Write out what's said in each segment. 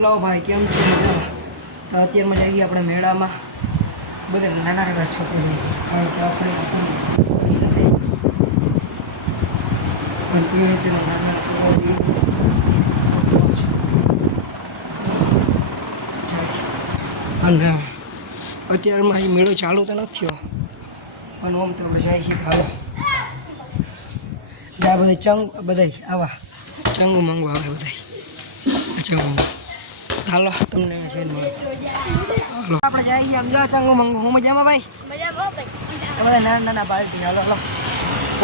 Hello ભાઈ, કેમ છો? મજામાં? તો અત્યારમાં જઈએ આપણે મેળામાં. બધા નાના નાના છોકરીઓ, કારણ કે આપણે નથી પણ તું તેના નાના છોકરા અને અત્યારમાં અહીં મેળો ચાલુ તો નથી થયો, પણ આમ તો આપણે જઈએ હાલો. આ બધા આવા ચંગુ મંગુ આવે બધા ચંગુ. હાલો તમને હાલો આપણે જઈએ આમ જો ચંગુ મંગુ. હું મજામાં ભાઈ? બધા નાના નાના બાલ્ટી. હાલો હાલો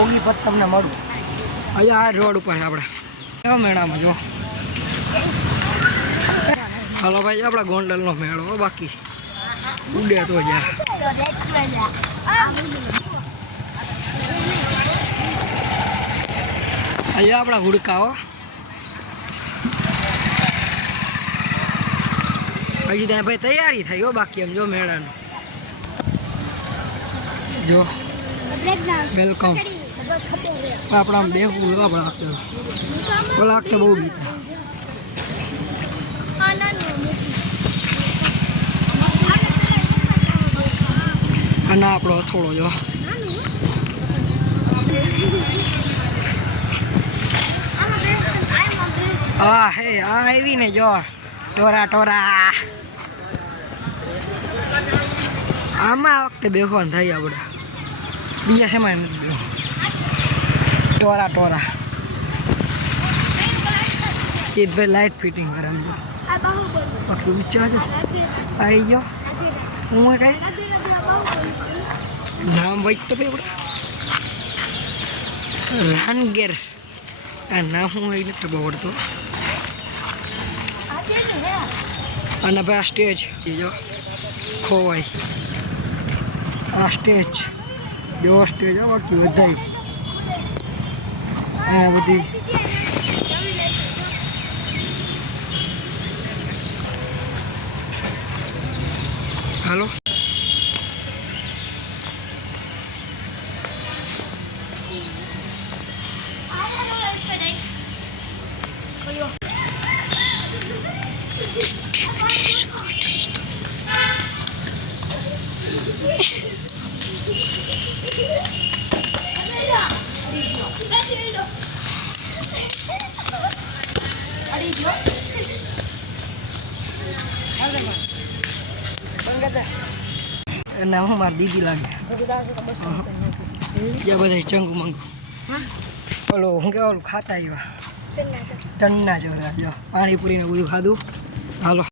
ઓગી પત તમને મળું અહીંયા આ રોડ ઉપર આપણે કેવા મેળામાં જો. હાલો ભાઈ, આપણા ગોંડલનો મેળો બાકી ઉડે તો યાર. અહીંયા આપણા હુડકાઓ હજી ત્યાં ભાઈ તૈયારી થઈ ગયો બાકી એમ જો મેળાનું જો. વેલકમ. આપણા આમ બેહવું આપણે લાગતો બહુ ગીતા અને આપણો થોડો જો. હા હે આ આવી ને જો ટોરા ટોરા. આમાં આ વખતે બેસવાનું થાય આપણે, બીજા સમય નથી. ટોરા ટોરા એ ભાઈ લાઇટ ફિટિંગ કરે એમ બાકી ઊંચા જો આવી ગયો. હું કઈ નામ વાંચતો ભાઈ આપણે રાનગેર. આ નામ હું આવી નથી આવડતો. અને ભાઈ આ સ્ટેજ જો ખોવાય. આ સ્ટેજ જો સ્ટેજ બાકી વધારી અહીંયા બધી. હાલો ના હું મારી દીદી લાગે. જ્યાં બધા ચંગુ મંગુ ઓલો હું કેવા ઓલું ખાતા આવ્યા ચન્ના ચોરા જો પાણીપુરીને બધું ખાધું. હાલો